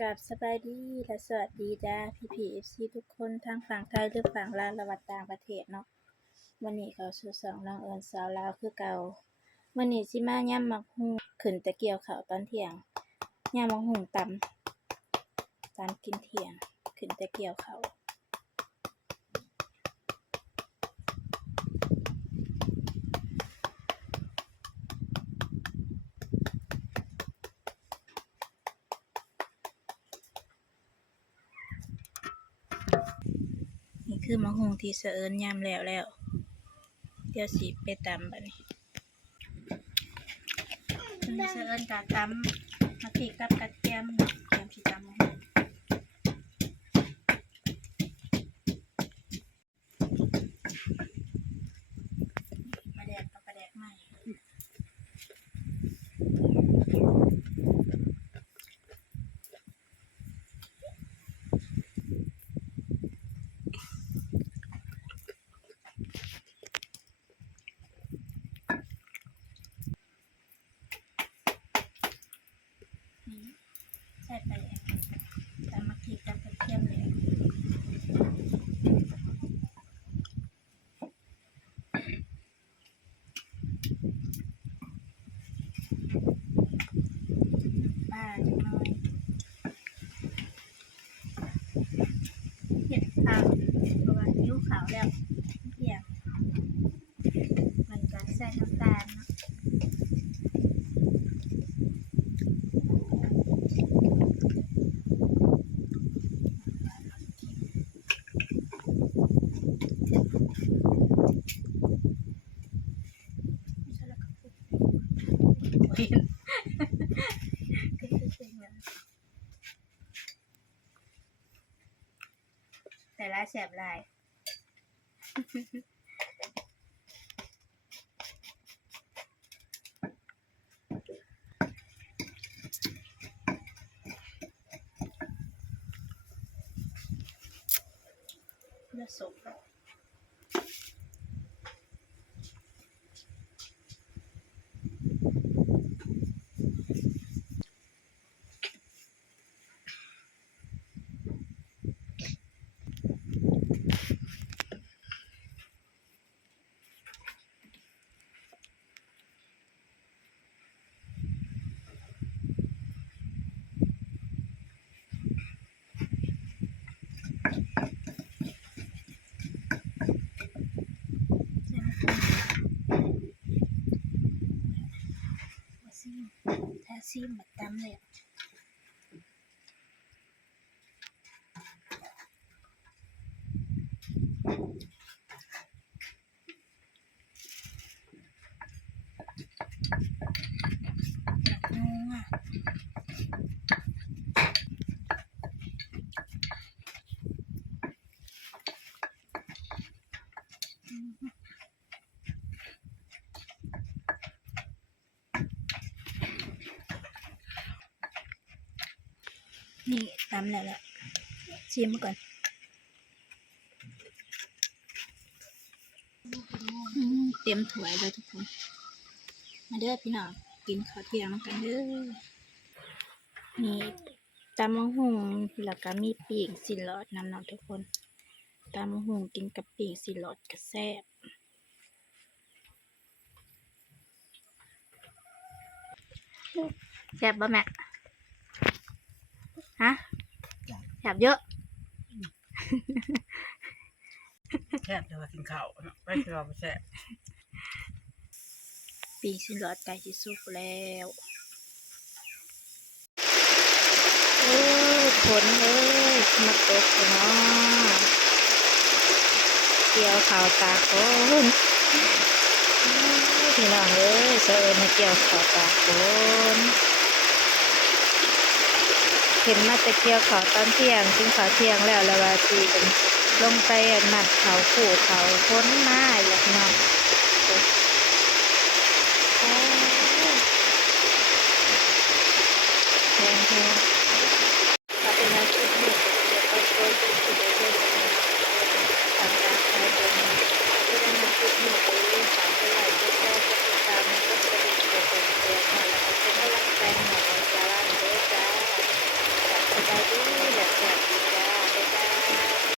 กับสบายดีและสวัสดีจ้าพี่ทุกคนทั้งฝั่งไทยหรือฝั่งลาวและว่าต่างประเทศเนาะวันนี้เขาสู่สองน้องเอิญสาวลาวคือเก่าวันนี้สิมาย่ำมักหุ่งขึ้นแต่เกี่ยวข้าวตอนเที่ยงย่ำมักหุ่งตำกินเที่ยงขึ้นแต่เกี่ยวข้าวนี่คือมักหุ่งที่เสะเอิญย่ำแล้วเดี๋ยวสิไปตำบัดนี้เสะเอิญกะตำมะพริกกับกระเทียมสิตำมักหุ่งปลาแดกกับปลาแดกใหม่ใส่ปลาแดกตำมะพริกกับกระเทียมแล้วป้าจักหน่อยเห็ดข้าวเพราะว่าหิวข้าวแล้วเที่ยงมันก็ใส่น้ำตาลเนาะแต่ละแสบหลายเลือดสมถ้าซีมแบบตำเลยนี่ตำแล้วแหละชิมก่อนเตรียมถ้วยเลยทุกคนมาเด้อพี่น้องกินข้าวเที่ยงกันเด้อนี่ตำมะฮุ่งแล้วก็มีปีกสิลอดน้ำเนาะทุกคนตำมะฮุ่งกินกับปีกสิลอดก็แซ่บแซ่บบ่แม่ฮะแซ่บเยอะแซ่บแต่ว่ากินข้าวเนาะไม่ใช่ว่าบ่แซ่บปีกสิลอดใกล้สิสุกแล้วโอ้ฝนเลยมาตกเนาะเกี่ยวข้าวตากฝนพี่น้องเอ้ยเสะเอิญมาเกี่ยวข้าวตากฝนเห็นมาแต่เกี่ยวข้าวตอนเที่ยงกินข้าวเที่ยงแล้วว่าสิกันลงไปนัดเขาขู่เขาพ้นมาอยากนอนแห้งถ้าเป็นอาชีพนี้ก็ช่วยเป็นผู้ได้ด้วยทำการใช้เงินถ้าเป็นอาชีพนี้ก็ยิ่งสามารถได้ก็ติดตามก็จะเป็นตัวแล้วก็เป็นกำลังใจให้เราจะว่าเด้อจ้า บายดี